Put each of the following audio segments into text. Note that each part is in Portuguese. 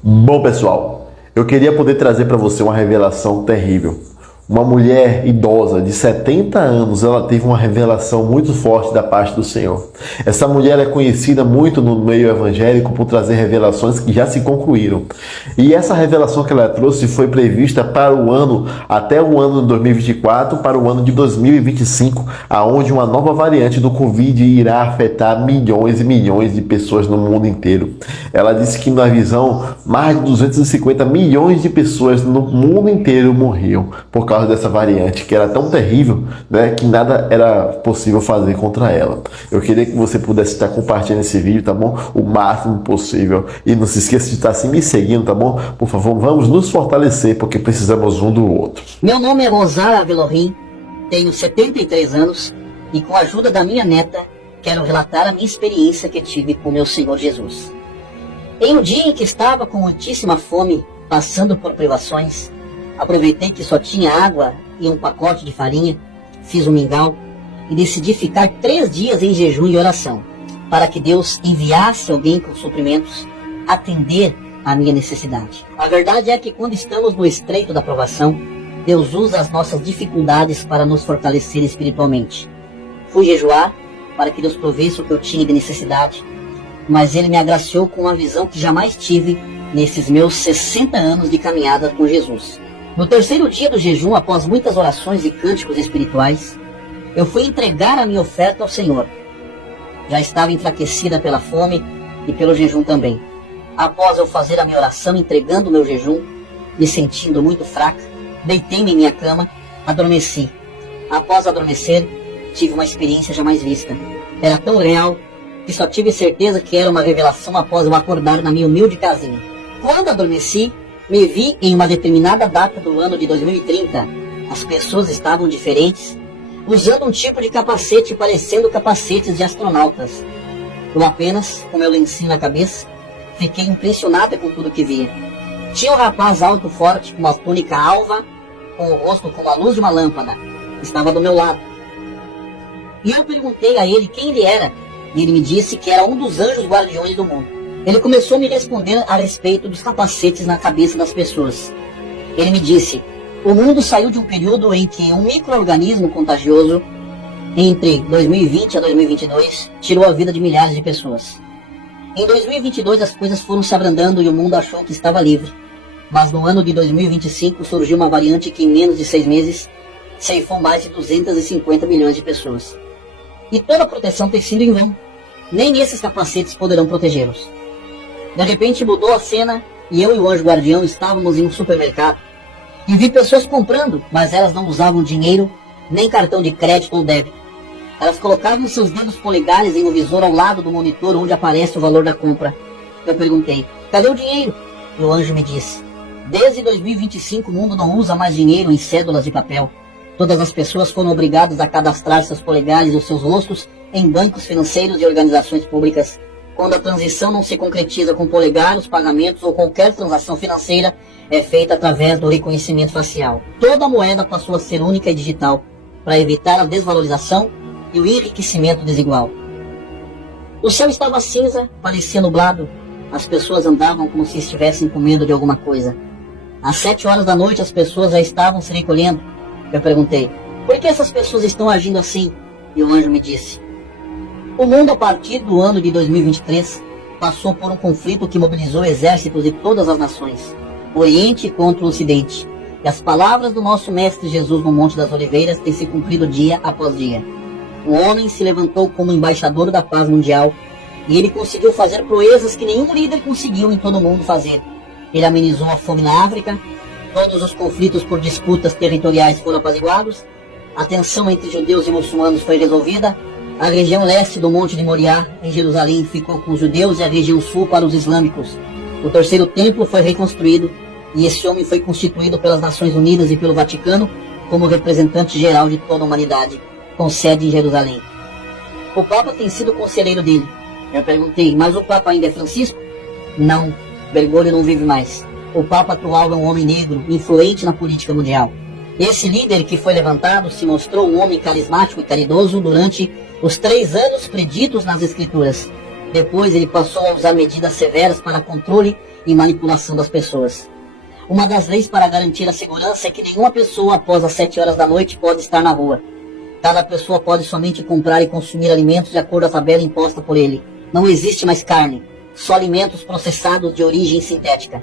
Bom, pessoal, eu queria poder trazer para você uma revelação terrível. Uma mulher idosa de 70 anos, ela teve uma revelação muito forte da parte do Senhor. Essa mulher é conhecida muito no meio evangélico por trazer revelações que já se concluíram. E essa revelação que ela trouxe foi prevista para o ano, até o ano de 2024, para o ano de 2025, aonde uma nova variante do Covid irá afetar milhões e milhões de pessoas no mundo inteiro. Ela disse que na visão, mais de 250 milhões de pessoas no mundo inteiro morriam por causa dessa variante, que era tão terrível, né, que nada era possível fazer contra ela. Eu queria que você pudesse estar compartilhando esse vídeo, tá bom? O máximo possível. E não se esqueça de estar assim me seguindo, tá bom? Por favor, vamos nos fortalecer, porque precisamos um do outro. Meu nome é Rosara Avelorim, tenho 73 anos e com a ajuda da minha neta, quero relatar a minha experiência que tive com meu Senhor Jesus. Em um dia em que estava com muitíssima fome, passando por privações, aproveitei que só tinha água e um pacote de farinha, fiz um mingau e decidi ficar 3 dias em jejum e oração, para que Deus enviasse alguém com suprimentos, atender à minha necessidade. A verdade é que quando estamos no estreito da provação, Deus usa as nossas dificuldades para nos fortalecer espiritualmente. Fui jejuar para que Deus provesse o que eu tinha de necessidade, mas Ele me agraciou com uma visão que jamais tive nesses meus 60 anos de caminhada com Jesus. No 3º dia do jejum, após muitas orações e cânticos espirituais, eu fui entregar a minha oferta ao Senhor. Já estava enfraquecida pela fome e pelo jejum também. Após eu fazer a minha oração entregando o meu jejum, me sentindo muito fraca, deitei-me em minha cama, adormeci. Após adormecer, tive uma experiência jamais vista. Era tão real que só tive certeza que era uma revelação após eu acordar na minha humilde casinha. Quando adormeci, me vi em uma determinada data do ano de 2030. As pessoas estavam diferentes, usando um tipo de capacete parecendo capacetes de astronautas. Eu apenas, com meu lencinho na cabeça, fiquei impressionada com tudo que via. Tinha um rapaz alto, forte, com uma túnica alva, com o rosto como a luz de uma lâmpada. Estava do meu lado. E eu perguntei a ele quem ele era, e ele me disse que era um dos anjos guardiões do mundo. Ele começou a me responder a respeito dos capacetes na cabeça das pessoas. Ele me disse: o mundo saiu de um período em que um micro-organismo contagioso, entre 2020 a 2022, tirou a vida de milhares de pessoas. Em 2022 as coisas foram se abrandando e o mundo achou que estava livre. Mas no ano de 2025 surgiu uma variante que em menos de 6 meses ceifou mais de 250 milhões de pessoas. E toda a proteção tem sido em vão. Nem esses capacetes poderão protegê-los. De repente mudou a cena e eu e o anjo guardião estávamos em um supermercado. E vi pessoas comprando, mas elas não usavam dinheiro, nem cartão de crédito ou débito. Elas colocavam seus dedos polegares em um visor ao lado do monitor onde aparece o valor da compra. Eu perguntei: cadê o dinheiro? E o anjo me disse: desde 2025 o mundo não usa mais dinheiro em cédulas de papel. Todas as pessoas foram obrigadas a cadastrar seus polegares ou seus rostos em bancos financeiros e organizações públicas. Quando a transição não se concretiza com polegar, os pagamentos ou qualquer transação financeira é feita através do reconhecimento facial. Toda a moeda passou a ser única e digital, para evitar a desvalorização e o enriquecimento desigual. O céu estava cinza, parecia nublado. As pessoas andavam como se estivessem com medo de alguma coisa. Às 7 horas da noite as pessoas já estavam se recolhendo. Eu perguntei: por que essas pessoas estão agindo assim? E o anjo me disse: o mundo, a partir do ano de 2023, passou por um conflito que mobilizou exércitos de todas as nações, o Oriente contra o Ocidente. E as palavras do nosso Mestre Jesus no Monte das Oliveiras têm se cumprido dia após dia. Um homem se levantou como embaixador da paz mundial, e ele conseguiu fazer proezas que nenhum líder conseguiu em todo o mundo fazer. Ele amenizou a fome na África, todos os conflitos por disputas territoriais foram apaziguados, a tensão entre judeus e muçulmanos foi resolvida, a região leste do Monte de Moriá, em Jerusalém, ficou com os judeus e a região sul para os islâmicos. O 3º templo foi reconstruído e esse homem foi constituído pelas Nações Unidas e pelo Vaticano como representante geral de toda a humanidade, com sede em Jerusalém. O Papa tem sido conselheiro dele. Eu perguntei: mas o Papa ainda é Francisco? Não, Bergoglio não vive mais. O Papa atual é um homem negro, influente na política mundial. Esse líder que foi levantado se mostrou um homem carismático e caridoso durante os 3 anos preditos nas Escrituras. Depois ele passou a usar medidas severas para controle e manipulação das pessoas. Uma das leis para garantir a segurança é que nenhuma pessoa após as 7 horas da noite pode estar na rua. Cada pessoa pode somente comprar e consumir alimentos de acordo com a tabela imposta por ele. Não existe mais carne, só alimentos processados de origem sintética.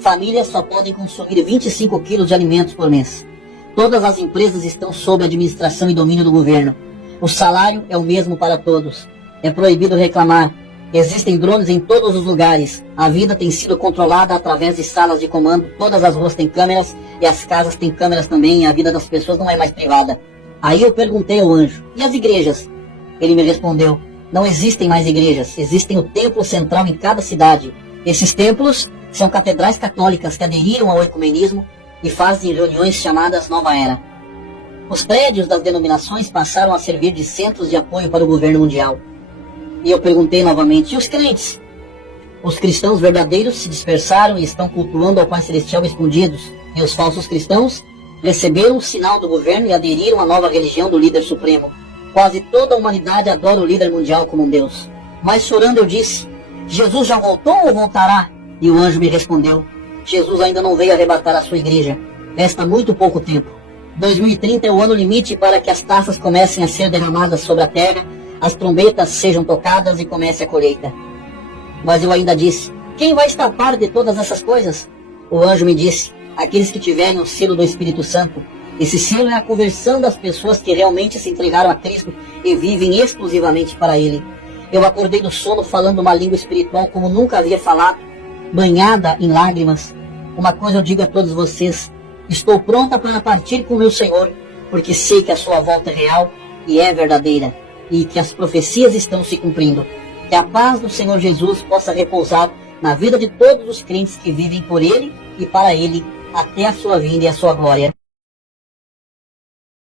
Famílias só podem consumir 25 quilos de alimentos por mês. Todas as empresas estão sob a administração e domínio do governo. O salário é o mesmo para todos. É proibido reclamar. Existem drones em todos os lugares. A vida tem sido controlada através de salas de comando. Todas as ruas têm câmeras e as casas têm câmeras também. E a vida das pessoas não é mais privada. Aí eu perguntei ao anjo, e as igrejas? Ele me respondeu, não existem mais igrejas. Existem o templo central em cada cidade. Esses templos são catedrais católicas que aderiram ao ecumenismo e fazem reuniões chamadas Nova Era. Os prédios das denominações passaram a servir de centros de apoio para o governo mundial. E eu perguntei novamente, e os crentes? Os cristãos verdadeiros se dispersaram e estão cultuando ao Pai Celestial escondidos. E os falsos cristãos receberam o sinal do governo e aderiram à nova religião do líder supremo. Quase toda a humanidade adora o líder mundial como um Deus. Mas chorando eu disse, Jesus já voltou ou voltará? E o anjo me respondeu, Jesus ainda não veio arrebatar a sua igreja. Resta muito pouco tempo. 2030 é o ano limite para que as taças comecem a ser derramadas sobre a terra, as trombetas sejam tocadas e comece a colheita. Mas eu ainda disse, quem vai escapar de todas essas coisas? O anjo me disse, aqueles que tiverem o selo do Espírito Santo. Esse selo é a conversão das pessoas que realmente se entregaram a Cristo e vivem exclusivamente para Ele. Eu acordei do sono falando uma língua espiritual como nunca havia falado, banhada em lágrimas. Uma coisa eu digo a todos vocês, estou pronta para partir com meu Senhor, porque sei que a sua volta é real e é verdadeira, e que as profecias estão se cumprindo. Que a paz do Senhor Jesus possa repousar na vida de todos os crentes que vivem por Ele e para Ele, até a sua vinda e a sua glória.